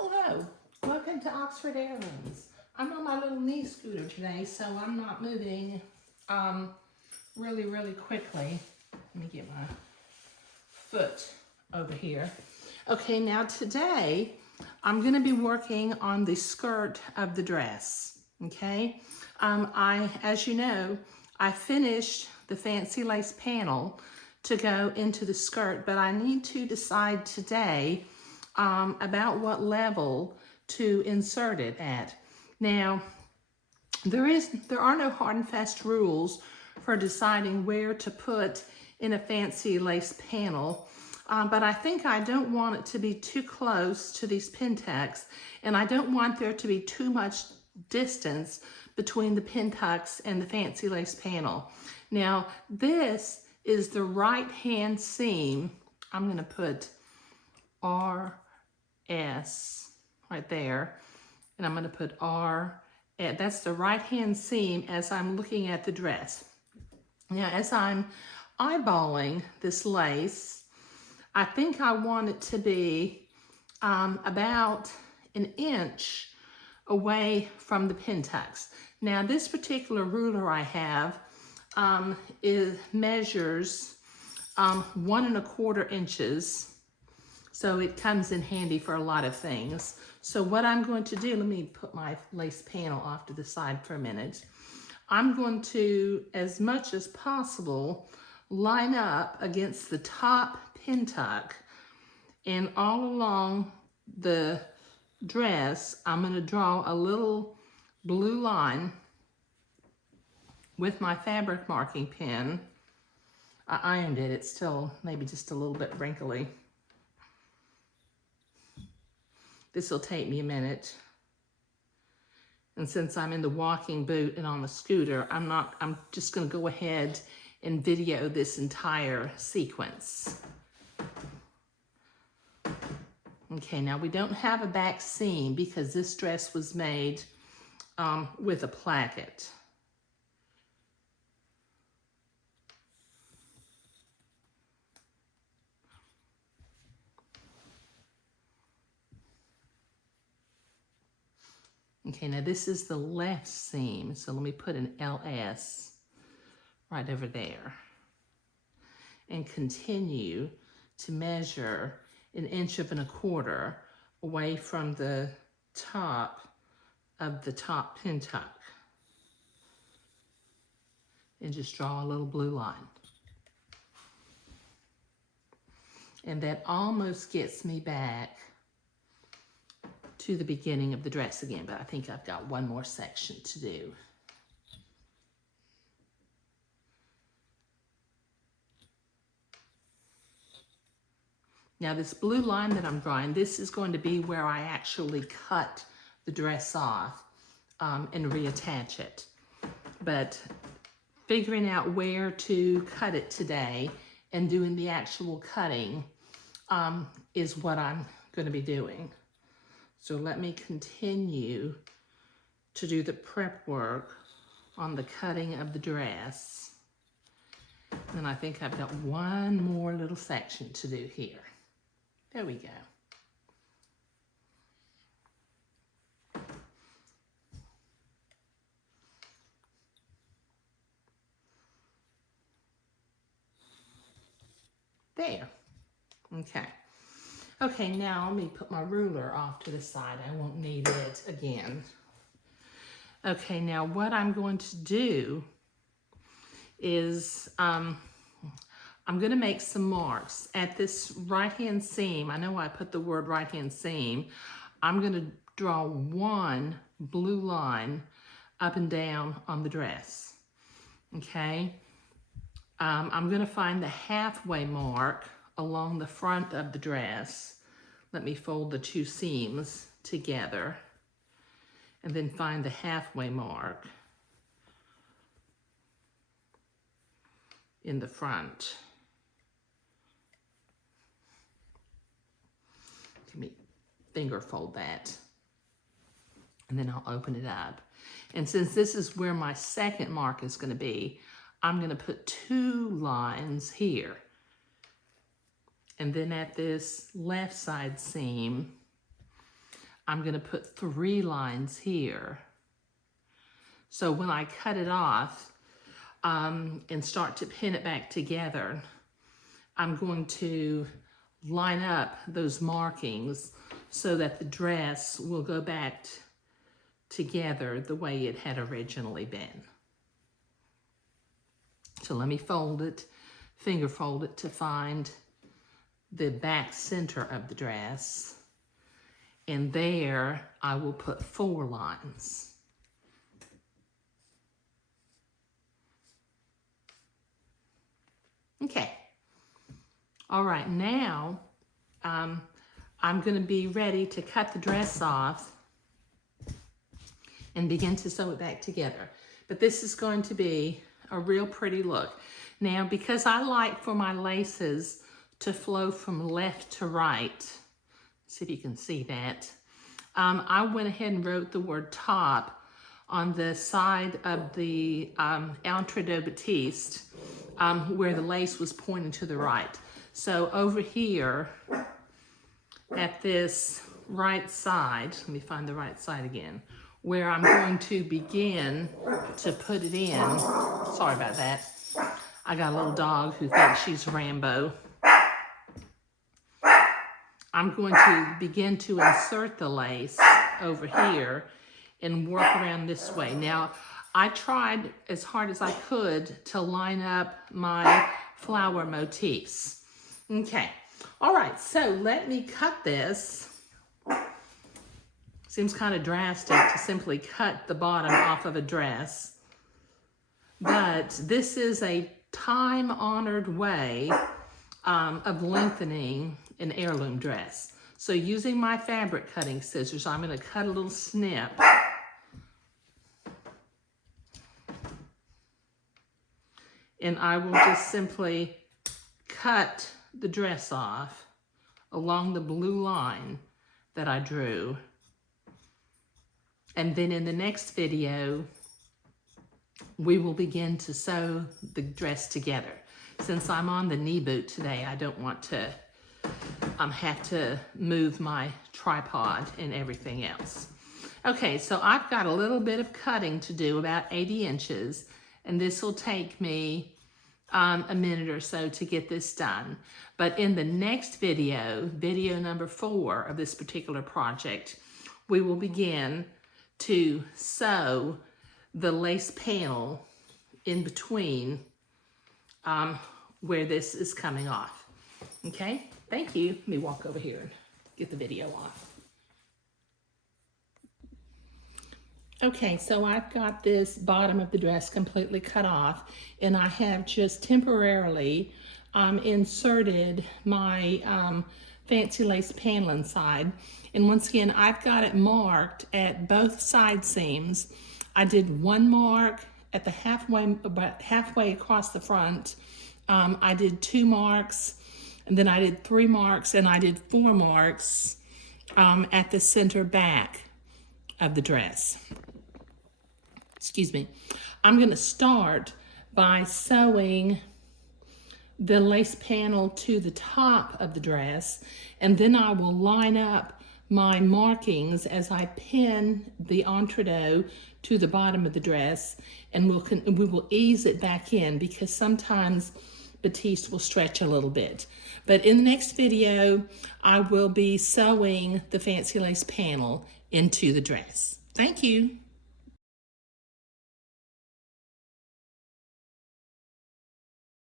Hello, welcome to Oxford Airlines. I'm on my little knee scooter today, so I'm not moving really quickly. Let me get my foot over here. Okay, now today I'm going to be working on the skirt of the dress. Okay, as you know, I finished the fancy lace panel to go into the skirt, but I need to decide today about what level to insert it at. Now, there are no hard and fast rules for deciding where to put in a fancy lace panel, but I think I don't want it to be too close to these pin tucks, and I don't want there to be too much distance between the pin tucks and the fancy lace panel. Now, this is the right hand seam. I'm going to put RS right there, and I'm going to put R. That's the right hand seam as I'm looking at the dress. Now, as I'm eyeballing this lace, I think I want it to be about an inch away from the pin tucks. Now, this particular ruler I have measures 1 1/4 inches. So it comes in handy for a lot of things. So what I'm going to do, let me put my lace panel off to the side for a minute. I'm going to, as much as possible, line up against the top pin tuck, and all along the dress, I'm going to draw a little blue line with my fabric marking pen. I ironed it, it's still maybe just a little bit wrinkly. This will take me a minute. And since I'm in the walking boot and on the scooter, I'm just gonna go ahead and video this entire sequence. Okay, now we don't have a back seam because this dress was made with a placket. Okay, now this is the left seam, so let me put an LS right over there and continue to measure 1 1/4 inches away from the top of the top pin tuck, and just draw a little blue line. And that almost gets me back to the beginning of the dress again, but I think I've got one more section to do. Now this blue line that I'm drawing, this is going to be where I actually cut the dress off and reattach it. But figuring out where to cut it today and doing the actual cutting is what I'm going to be doing. So let me continue to do the prep work on the cutting of the dress. And I think I've got one more little section to do here. There we go. There. Okay. Okay, now let me put my ruler off to the side. I won't need it again. Okay, now what I'm going to do is I'm going to make some marks at this right-hand seam. I know I put the word right-hand seam. I'm going to draw one blue line up and down on the dress. Okay? I'm going to find the halfway mark along the front of the dress. Let me fold the two seams together and then find the halfway mark in the front. Let me finger fold that, and then I'll open it up. And since this is where my second mark is going to be, I'm going to put 2 lines here. And then at this left side seam, I'm going to put 3 lines here. So when I cut it off and start to pin it back together, I'm going to line up those markings so that the dress will go back together the way it had originally been. So let me fold it, finger fold it to find the back center of the dress. And there I will put 4 lines. Okay. All right, now I'm going to be ready to cut the dress off and begin to sew it back together. But this is going to be a real pretty look. Now, because I like for my laces to flow from left to right, see if you can see that, I went ahead and wrote the word top on the side of the Entree Batiste where the lace was pointing to the right. So over here at this right side, let me find the right side again, where I'm going to begin to put it in. Sorry about that. I got a little dog who thinks she's Rambo. I'm going to begin to insert the lace over here and work around this way. Now, I tried as hard as I could to line up my flower motifs. Okay, all right, so let me cut this. Seems kind of drastic to simply cut the bottom off of a dress, but this is a time-honored way of lengthening an heirloom dress. So using my fabric cutting scissors, I'm going to cut a little snip. And I will just simply cut the dress off along the blue line that I drew. And then in the next video, we will begin to sew the dress together. Since I'm on the knee boot today, I don't want to have to move my tripod and everything else. Okay, so I've got a little bit of cutting to do, about 80 inches, and this will take me a minute or so to get this done. But in the next video, video number 4 of this particular project, we will begin to sew the lace panel in between where this is coming off. Okay, thank you. Let me walk over here and get the video on. Okay, so I've got this bottom of the dress completely cut off, and I have just temporarily inserted my fancy lace panel inside. And once again, I've got it marked at both side seams. I did 1 mark at the halfway across the front. I did 2 marks, and then I did 3 marks, and I did 4 marks at the center back of the dress. Excuse me. I'm going to start by sewing the lace panel to the top of the dress, and then I will line up my markings as I pin the entree to the bottom of the dress, and we will ease it back in because sometimes batiste will stretch a little bit. But in the next video, I will be sewing the fancy lace panel into the dress. Thank you.